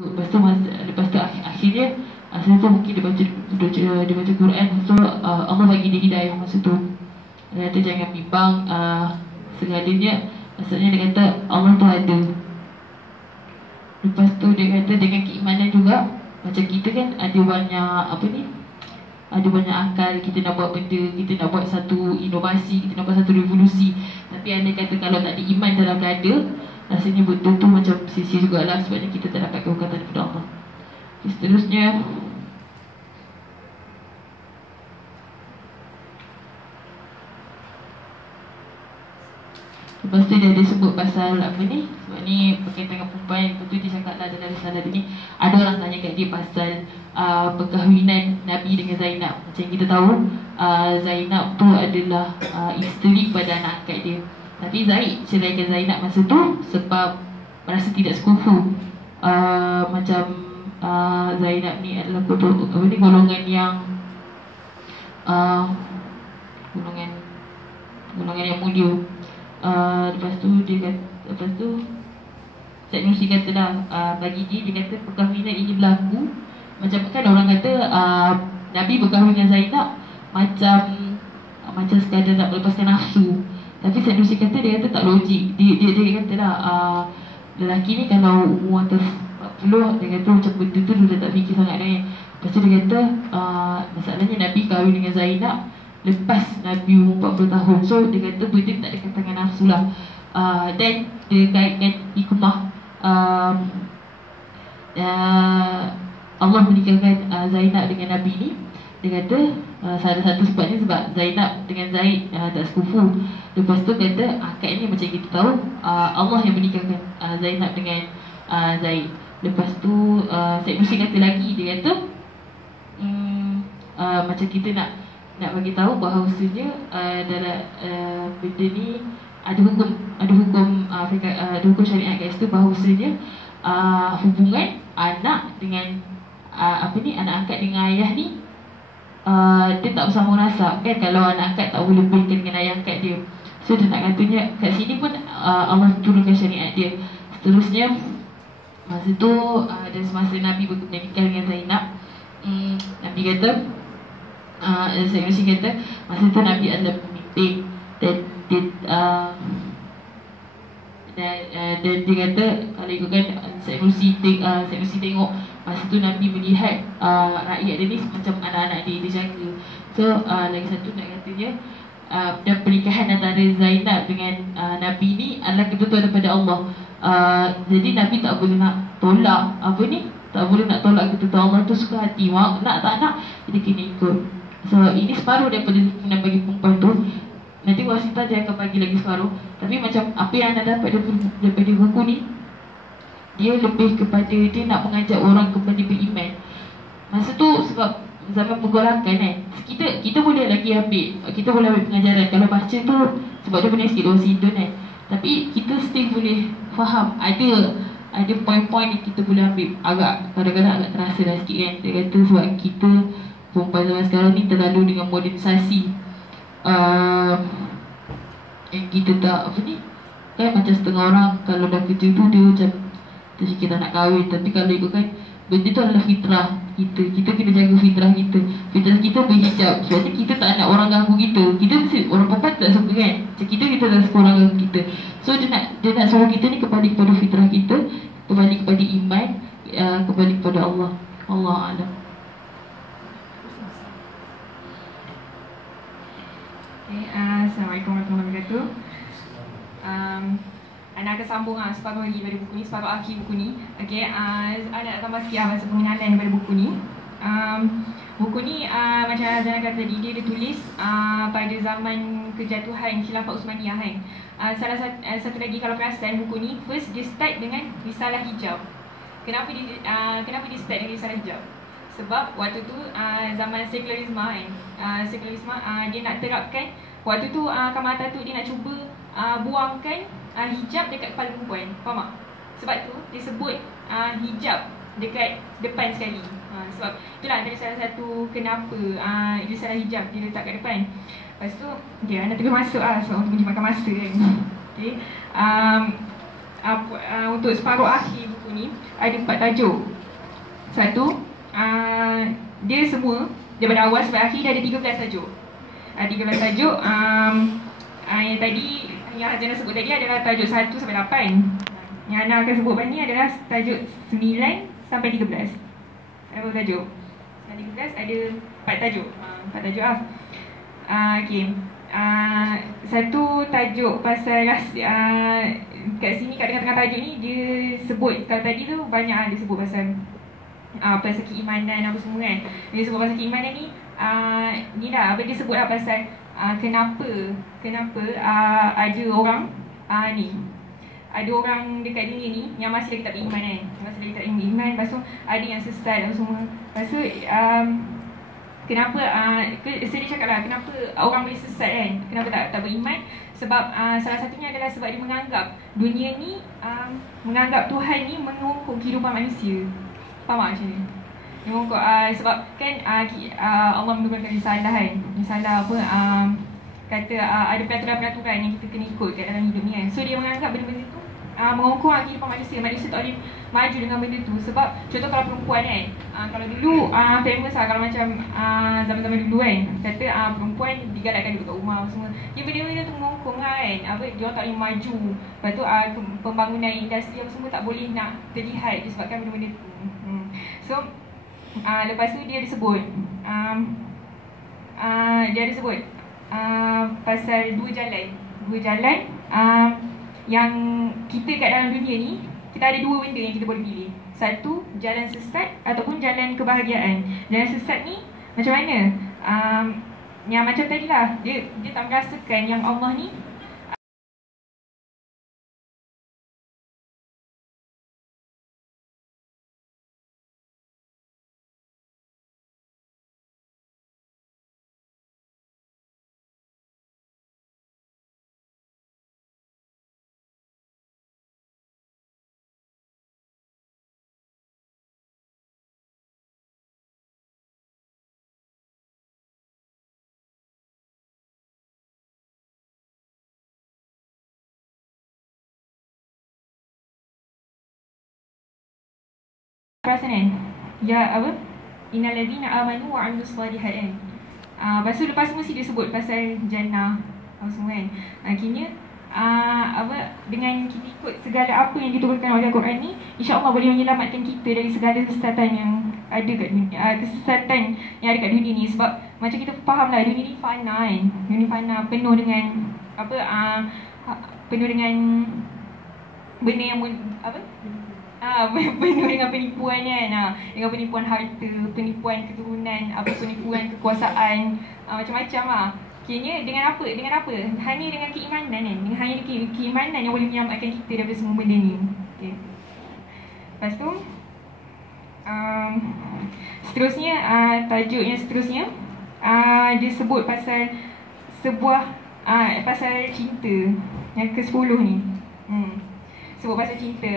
Lepas tu akhirnya saya tu mungkin dia baca Quran. So Allah bagi dia hidayah masa tu. Dia kata jangan bimbang segalanya. Maksudnya dia kata Allah tu ada. Lepas tu dia kata dengan keimanan juga, macam kita kan ada banyak ada banyak akal, kita nak buat benda, kita nak buat satu inovasi, kita nak buat satu revolusi. Tapi andai kata kalau tak ada iman dalam dada, rasanya benda tu macam sia-sia jugalah, sebabnya kita tak dapat keberkatan daripada Allah. Seterusnya, lepas tu dia ada sebut pasal apa ni, sebab ni berkaitan dengan perempuan. Lepas tu dia cakap lah dalam risalah dia ni, ada orang tanya kat dia pasal perkahwinan Nabi dengan Zainab. Macam kita tahu, Zainab tu adalah isteri kepada anak angkat dia. Tapi Zaid ceraikan Zainab masa tu sebab merasa tidak sekufu. Macam Zainab ni adalah golongan yang golongan yang mulia. Lepas tu Syed Nursi kata lah, bagi dia kata perkahwinan ini berlaku macam kan orang kata Nabi berkahwin dengan Zainab macam sekadar nak melepaskan nafsu. Tapi Syed Nursi kata, dia kata tak logik. Dia kata lah, lelaki ni kalau umur atas 40, dia kata macam benda tu dia tak fikir sangat kan. Lepas tu dia kata masalahnya Nabi kahwin dengan Zainab lepas Nabi umur 40 tahun. So dia kata benda tak ada kaitan dengan nafsu lah. Dan dia kaitkan hikmah Allah menikahkan Zainab dengan Nabi ni. Dia kata salah satu sebabnya sebab Zainab dengan Zaid tak sekufu. Lepas tu kata akad ni macam kita tahu Allah yang menikahkan Zainab dengan Zaid. Lepas tu Syed Nursi kata lagi, dia kata macam kita nak bagi tahu bahawasanya dalam benda ni ada hukum syariat kat situ, bahawasanya hubungan anak dengan anak angkat dengan ayah ni dia tak bersama nasab kan. Kalau anak angkat tak boleh berikan dengan ayah angkat dia. So dia nak katanya kat sini pun Allah turunkan syariat dia. Seterusnya masa tu dan semasa Nabi bernikah dengan Zainab, Nabi kata saya mesti kata masa tu Nabi adalah pemimpin. Dan dia kata kalau ikutkan Syed Nursi tengok masa tu Nabi melihat rakyat dia ni macam anak-anak dia jaga. So lagi satu nak katanya dan pernikahan antara Zainab dengan Nabi ni adalah kebetulan daripada Allah. Jadi Nabi tak boleh nak tolak tak boleh nak tolak ketentuan Allah tu, suka hati nak tak nak jadi kena ikut. So ini separuh daripada hukuman bagi perempuan tu. Nanti wasita dia akan bagi lagi separuh. Tapi macam apa yang anda dapat daripada buku ni, dia lebih kepada dia nak mengajak orang kepada beriman. Masa tu sebab zaman pergolakan kan, kita boleh lagi ambil pengajaran. Kalau baca tu sebab dia pening sikit orang Sidon kan, tapi kita still boleh faham. Ada poin-poin yang kita boleh ambil. Kadang-kadang agak terasa lah sikit kan. Dia kata sebab kita perempuan zaman sekarang ni terlalu dengan modernisasi, yang kita tak kan macam setengah orang kalau dah kerja tu dia macam terfikir tak nak kahwin. Tapi kalau ikutkan benda tu adalah fitrah kita kena jaga fitrah kita berhijab. Sebabnya kita tak nak orang ganggu kita mesti orang perempuan tak suka kan. Macam kita tak suka orang ganggu kita. So dia nak suruh kita ni kembali kepada fitrah kita, kembali kepada iman, kembali kepada Allah. Allah a'lam. Assalamualaikum warahmatullahi wabarakatuh. Anda akan sambung separuh lagi daripada buku ni, separuh akhir buku ni. Anda nak tambah sikit masa pengenalan daripada buku ni. Buku ni macam Azana kata tadi, dia ditulis pada zaman kejatuhan Khilafah Uthmaniyah kan. Salah satu lagi kalau perasan buku ni, first dia start dengan risalah hijab. Kenapa dia start dengan risalah hijab? Sebab waktu tu zaman sekularisme kan, dia nak terapkan. Waktu tu Kamal Atatürk dia nak cuba buangkan hijab dekat kepala perempuan. Faham tak? Sebab tu dia sebut hijab dekat depan sekali. Sebab itulah antara salah satu kenapa risalah hijab dia letak kat depan. Lepas tu anda tengah masuk sebab untuk menjimatkan masa kan. Okay. Untuk separuh akhir buku buku ni ada 4 tajuk. Satu, dia semua daripada awal sampai akhir dia ada 13 tajuk. 13 tajuk. Yang tadi yang Hazana sebut tadi adalah tajuk 1 sampai 8. Yang Ana akan sebut ni adalah tajuk 9 sampai 13. Ada berapa tajuk? 13 ada 4 tajuk. 4 tajuk lah. Okey. Satu tajuk pasal kat sini kat tengah-tengah tajuk ni dia sebut, kalau tadi tu banyak dia sebut pasal pasal keimanan apa semua kan. Dia sebut pasal keimanan ni ni dah apa dia sebut lah pasal kenapa ada orang ni ada orang dekat dunia ni yang masih lagi tak beriman kan. Masih lagi tak beriman. Lepas tu ada yang sesat apa semua. Lepas tu kenapa saya cakap lah kenapa orang boleh sesat kan. Kenapa tak beriman. Sebab salah satunya adalah sebab dia menganggap dunia ni menganggap Tuhan ni menghukum kehidupan manusia. Faham tak macam ni? Menghukum sebab kan Allah menurunkan risalah kan. Risalah apa kata ada peraturan-peraturan yang kita kena ikut kat dalam hidup ni kan. So dia menganggap benda-benda tu menghukum kehidupan manusia. Manusia tak boleh maju dengan benda tu. Sebab contoh kalau perempuan kan, kalau dulu famous lah, kalau macam zaman-zaman dulu kan, kata perempuan digalakkan duduk kat rumah semua. Dia benda-benda tu menghukum kan. Dia orang tak boleh maju. Lepas tu pembangunan industri apa semua tak boleh nak terlihat disebabkan benda-benda tu. So lepas tu dia disebut pasal dua jalan yang kita kat dalam dunia ni kita ada dua benda yang kita boleh pilih. Satu, jalan sesat ataupun jalan kebahagiaan. Jalan sesat ni macam mana? Yang macam tadi lah, dia tak merasakan yang Allah ni perasaan ya apa innalladzina amanu wa 'amilus solihat kan. Lepas mesti dia sebut pasal jannah apa semua kan. Akhirnya dengan kita ikut segala apa yang diturunkan oleh Al-Quran ni, insya-Allah boleh menyelamatkan kita dari segala kesesatan yang ada kat dunia, kesesatan yang ada kat dunia ni. Sebab macam kita faham lah, dunia ni fana kan. Dunia fana, penuh dengan penuh dengan benda yang penuh dengan penipuan kan. Dengan penipuan harta, penipuan keturunan, penipuan kekuasaan, macam-macam lah. Kiranya dengan apa? Hanya dengan keimanan kan. Hanya keimanan yang boleh menyelamatkan kita daripada semua benda ni. Okay. Lepas tu seterusnya, tajuk yang seterusnya dia sebut pasal sebuah pasal cinta yang ke-10 ni. Sebut pasal cinta.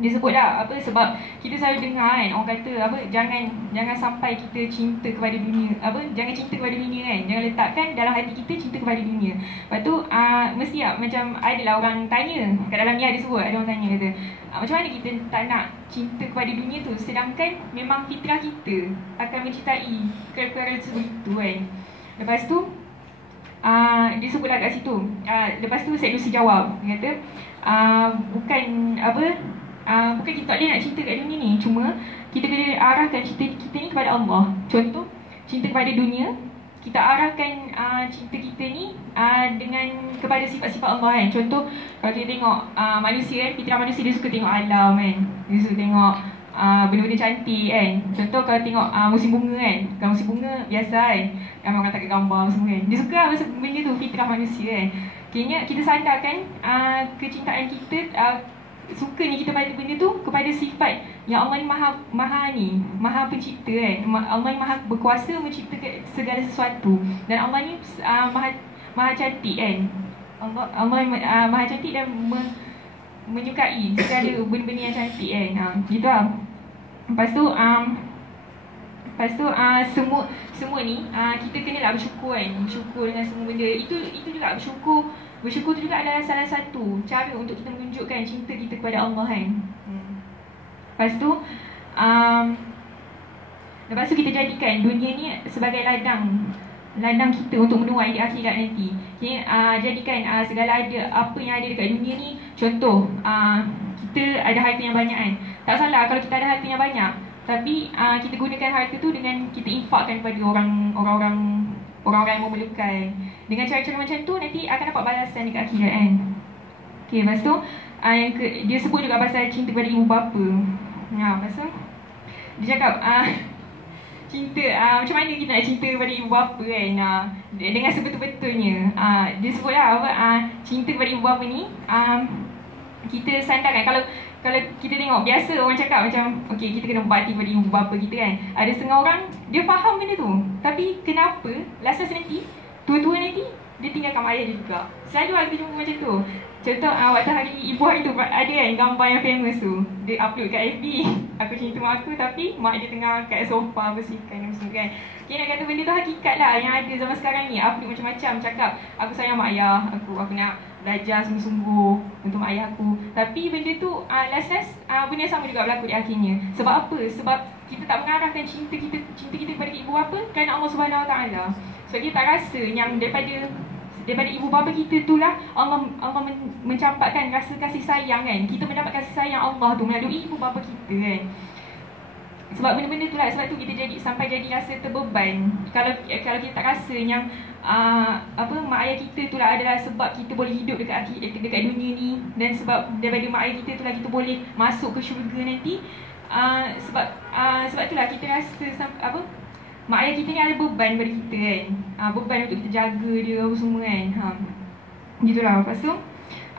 Dia sebut dah sebab kita selalu dengar kan orang kata jangan sampai kita cinta kepada dunia, jangan cinta kepada dunia kan, jangan letakkan dalam hati kita cinta kepada dunia. Lepas tu mesti macam adalah orang tanya kat dalam ni, ada sebut ada orang tanya kata macam mana kita tak nak cinta kepada dunia tu sedangkan memang fitrah kita akan mencintai perkara-perkara seperti kan. Lepas tu dia sebutlah kat situ. Lepas tu Syed Nursi jawab, dia kata bukan kita tak boleh nak cinta kat dunia ni, cuma kita kena arahkan cinta kita ni kepada Allah. Contoh, cinta kepada dunia, kita arahkan cinta kita ni dengan kepada sifat-sifat Allah kan. Contoh, kalau kita tengok manusia kan, fitrah manusia dia suka tengok alam kan. Dia suka tengok benda-benda cantik kan. Contoh kalau tengok musim bunga kan. Kalau musim bunga biasa kan, ramai orang tak gambar semua kan. Dia suka benda tu, fitrah manusia kan. Kiranya kita sadarkan kecintaan kita, sukanya kita pada benda tu kepada sifat yang Allah ni maha pencipta kan. Allah ni maha berkuasa mencipta segala sesuatu, dan Allah ni maha cantik kan. Allah maha cantik dan menyukai segala benda-benda yang cantik kan. Gitu lah. Lepas tu semua ni kita kenalah bersyukur kan. Bersyukur dengan semua benda. Itu juga bersyukur tu juga adalah salah satu cara untuk kita menunjukkan cinta kita kepada Allah kan. Lepas tu lepas tu kita jadikan dunia ni sebagai ladang kita untuk menuai di akhirat nanti. Okay, jadikan segala apa yang ada dekat dunia ni. Contoh, kita ada harta yang banyak kan. Tak salah kalau kita ada harta yang banyak, tapi kita gunakan harta tu dengan kita infakkan kepada orang-orang yang memerlukan. Dengan cara-cara macam tu nanti akan dapat balasan dekat akhirat kan. Okay, lepas tu dia sebut juga pasal cinta kepada ibu bapa. Lepas tu dia cakap cinta, macam mana kita nak cinta kepada ibu bapa kan, dengan sebetul-betulnya. Dia sebut lah cinta kepada ibu bapa ni, kita sandarkan. Kalau kita tengok, biasa orang cakap macam okay, kita kena berbakti kepada ibu bapa kita kan. Ada setengah orang, dia faham benda tu, tapi kenapa last nanti, tua-tua nanti, dia tinggalkan ayah dia juga. Selalu ada jumpa macam tu. Contoh, waktu hari ibu hari tu ada kan gambar yang famous tu, dia upload kat FB, aku cinta mak aku tapi mak dia tengah kat sofa bersihkan dan semua kan. Okay, nak kata benda tu hakikat lah yang ada zaman sekarang ni. Upload macam-macam, cakap aku sayang mak ayah aku nak belajar sungguh-sungguh untuk mak ayah aku. Tapi benda tu last benda sama juga berlaku di akhirnya. Sebab apa? Sebab kita tak mengarahkan cinta kita kepada ibu bapa kerana Allah Subhanahu Wa Taala. Sebab kita tak rasa yang daripada ibu bapa kita itulah Allah mencampakkan rasa kasih sayang kan. Kita mendapat kasih sayang Allah tu melalui ibu bapa kita kan. Sebab benda-benda tu lah, sebab tu kita sampai jadi rasa terbeban. Kalau kita tak rasa yang mak ayah kita tu lah adalah sebab kita boleh hidup dekat dunia ni, dan sebab daripada mak ayah kita tu lah kita boleh masuk ke syurga nanti. Sebab tu lah kita rasa mak ayah kita ni ada beban pada kita kan. Beban untuk kita jaga dia apa semua kan. Gitulah. Lepas tu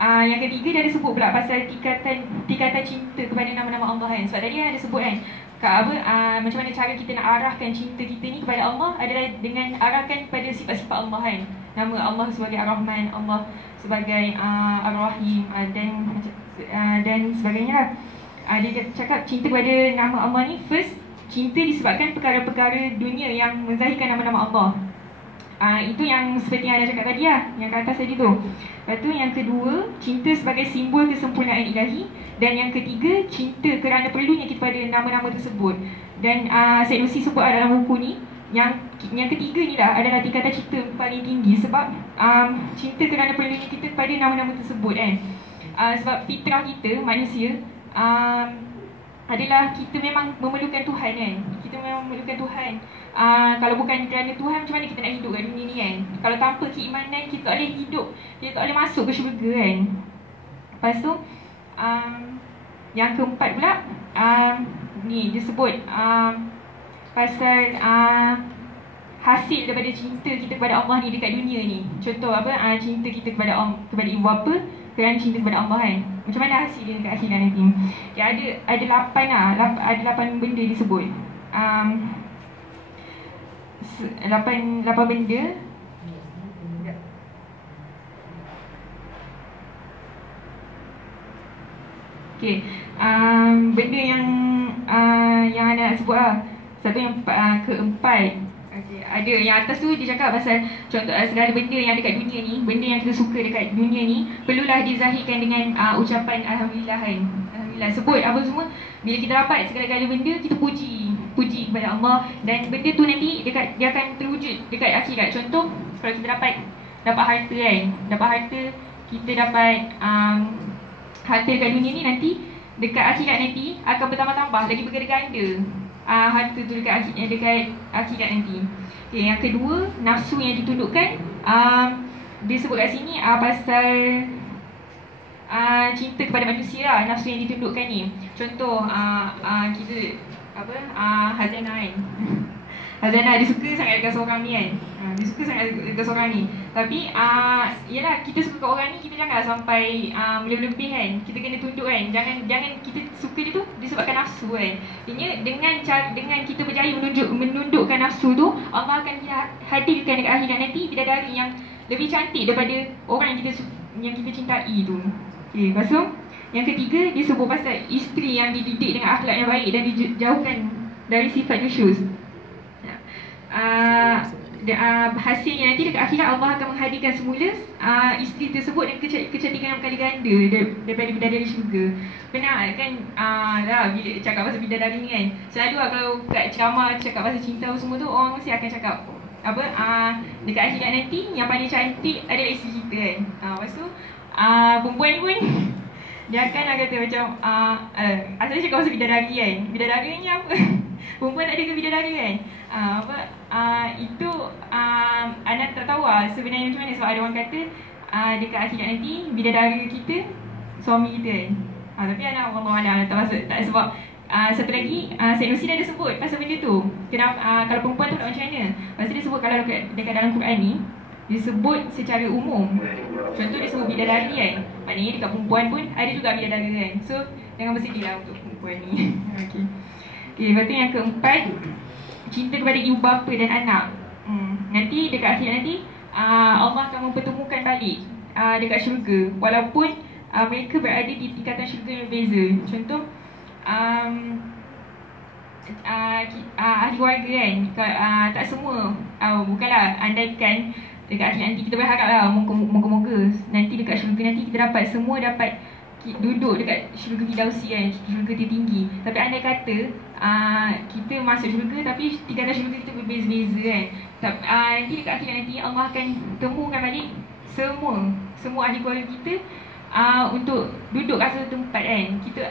yang ketiga dia ada sebut pula pasal tingkatan cinta kepada nama-nama Allah kan. Sebab tadi ada sebut kan macam mana cara kita nak arahkan cinta kita ni kepada Allah adalah dengan arahkan kepada sifat-sifat Allah kan. Nama Allah sebagai Ar-Rahman, Allah sebagai Ar-Rahim, dan sebagainya lah. Dia cakap cinta kepada nama Allah ni, first, cinta disebabkan perkara-perkara dunia yang menzahirkan nama-nama Allah. Itu yang seperti yang anda cakap tadi lah, yang kat atas tadi tu. Lepas tu yang kedua, cinta sebagai simbol kesempurnaan ilahi. Dan yang ketiga, cinta kerana perlunya kita pada nama-nama tersebut. Dan Syed Nursi sebut dalam buku ni, yang ketiga ni lah adalah tingkatan cinta paling tinggi. Sebab cinta kerana perlunya kita pada nama-nama tersebut kan. Sebab fitrah kita, manusia, adalah kita memang memerlukan Tuhan kan. Kita memang memerlukan Tuhan. Kalau bukan kerana Tuhan, macam mana kita nak hidup kat dunia ni kan. Kalau tanpa keimanan, kita tak boleh hidup, kita tak boleh masuk ke syurga kan. Lepas tu yang keempat pula, ni dia sebut pasal hasil daripada cinta kita kepada Allah ni dekat dunia ni. Contoh cinta kita kepada ibu bapa kerana cinta kepada Allah kan. Macam mana hasil dia dekat akhirat nanti. Ya, ada 8 lah, ada 8 benda disebut. 8 benda. Okay, benda yang anda nak sebut lah. Satu yang keempat. Okay, ada yang atas tu dia cakap pasal contoh segala benda yang dekat dunia ni, benda yang kita suka dekat dunia ni perlulah dizahirkan dengan ucapan Alhamdulillah kan. Alhamdulillah, sebut apa semua. Bila kita dapat segala-gala benda, kita puji kepada Allah. Dan benda tu nanti dia akan terwujud dekat akhirat. Contoh, kalau kita dapat harta kan, dapat harta, kita dapat harta dekat dunia ni, nanti dekat akhirat nanti akan bertambah-tambah lagi berganda-ganda harta tu dekat akhirat nanti. Okay, yang kedua, nafsu yang ditundukkan. Dia sebut kat sini pasal cinta kepada manusia lah, nafsu yang ditundukkan ni. Contoh kita Hazanah kan. Hazanah dia suka sangat dengan seorang ni kan. Dia suka sangat dengan seorang ni. Tapi yalah, kita suka kat orang ni, kita janganlah sampai melebih-lebih kan. Kita kena tunduk kan. Jangan kita suka dia tu disebabkan nafsu kan. Ini dengan kita berjaya menundukkan nafsu tu, Allah akan hadirkan dekat akhirat nanti bidadari yang lebih cantik daripada orang yang kita cintai tu. Okay, lepas tu yang ketiga, dia sebut pasal isteri yang dididik dengan akhlak yang baik dan dijauhkan dari sifat nusyuz. hasilnya nanti dekat akhirat Allah akan menghadirkan semula isteri tersebut dengan kecantikan yang berkali ganda daripada bidadari syurga. Pernah kan bila cakap pasal bidadari ni kan, selalu kalau kat ceramah cakap pasal cinta semua tu, orang mesti akan cakap apa dekat akhirat nanti yang paling cantik adalah isteri kita kan. Lepas tu perempuan pun dia akan kata macam asalnya cakap pasal bidadari kan, bidadari ni apa? Perempuan tak ada ke bidadari kan? Itu Ana tak tahu sebenarnya macam mana. Sebab ada orang kata dekat akhirat nanti bidadari kita suami kita kan. Tapi Ana Allah tak masuk tak, sebab satu lagi Said Nursi dah ada sebut pasal benda tu. Kenapa kalau perempuan tu nak macam mana? Lepas tu dia sebut kalau dekat dalam Quran ni disebut secara umum. Contoh dia sebut bidadari kan, maknanya dekat perempuan pun ada juga bidadari kan. So jangan bersedih lah untuk perempuan ni. Okay, lepas tu yang keempat, cinta kepada ibu bapa dan anak. Nanti dekat akhir nanti Allah akan mempertemukan balik dekat syurga, walaupun mereka berada di tingkatan syurga yang berbeza. Contoh ahli keluarga kan, tak semua bukanlah, andaikan dekat akhir nanti kita berharap lah moga-moga nanti dekat syurga nanti kita dapat semua dapat duduk dekat syurga Fidausi kan, syurga tertinggi. Tapi andai kata kita masuk syurga tapi tingkatan syurga kita berbeza-beza kan, nanti dekat akhir nanti Allah akan temukan balik semua ahli keluarga kita untuk duduk kat satu tempat kan. Kita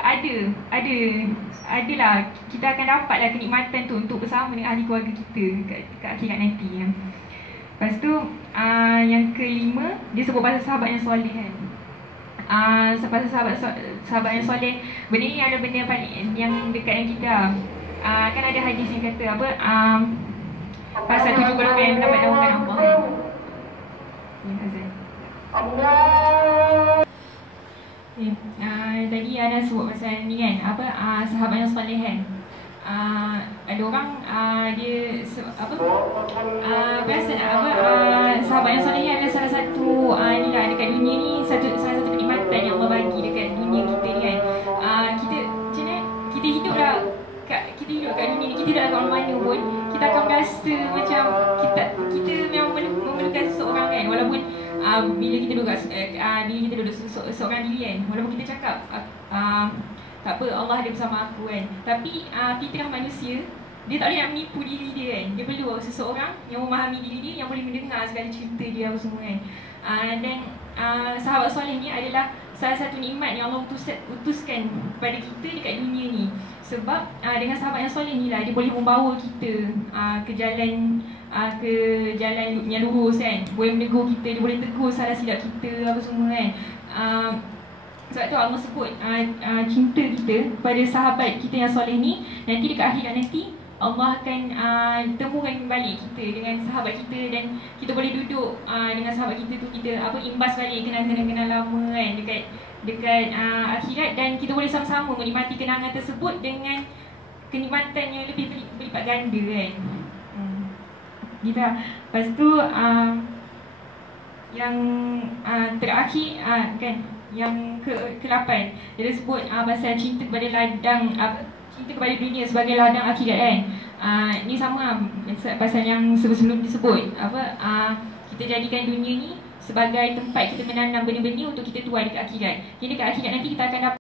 adalah kita akan dapatlah kenikmatan tu untuk bersama dengan ahli keluarga kita kat akhirat nanti kan. Lepas tu yang kelima, dia sebut pasal sahabat yang soleh kan. Pasal sahabat yang soleh, benda ni ada benda paling yang dekat dengan kita. Kan ada hadis yang kata apa, pasal 7 golongan yang mendapat naungan Allah kan. Tadi ada sebut pasal ni kan, apa sahabat yang soleh kan. Ada orang dia biasa sahabat yang soleh ni adalah salah satu ni lah dekat dunia ni, salah satu kenikmatan yang Allah bagi dekat dunia kita ni kan. Kita macam mana kita hidup kat dunia ni, kita dah kat mana pun kita akan rasa macam kita memang memerlukan seseorang kan. Walaupun bila kita duduk seorang diri kan, walaupun kita cakap tak apa, Allah ada bersama aku kan, tapi fitrah manusia dia tak boleh nak menipu diri dia kan. Dia perlu seseorang yang memahami diri dia, yang boleh mendengar segala cerita dia apa semua kan. Dan sahabat soleh ni adalah salah satu nikmat yang Allah utuskan kepada kita dekat dunia ni. Sebab dengan sahabat yang soleh ni lah dia boleh membawa kita ke jalan yang lurus kan. Boleh menegur kita, dia boleh tegur salah silap kita apa semua kan. Sebab tu Allah sebut cinta kita pada sahabat kita yang soleh ni, nanti dekat akhirat nanti Allah akan temukan kembali kita dengan sahabat kita, dan kita boleh duduk dengan sahabat kita tu, kita imbas balik kenangan-kenangan lama kan dekat akhirat, dan kita boleh sama-sama menikmati kenangan tersebut dengan kenikmatan yang lebih berlipat ganda kan. Gitu lah. Lepas tu yang terakhir kan, yang ke-8 dia sebut pasal cinta kepada ladang cinta kepada dunia sebagai ladang akhirat kan. Ni sama pasal yang sebelum disebut kita jadikan dunia ni sebagai tempat kita menanam benih-benih untuk kita tuai dekat akhirat. Jadi dekat akhirat nanti kita akan dapat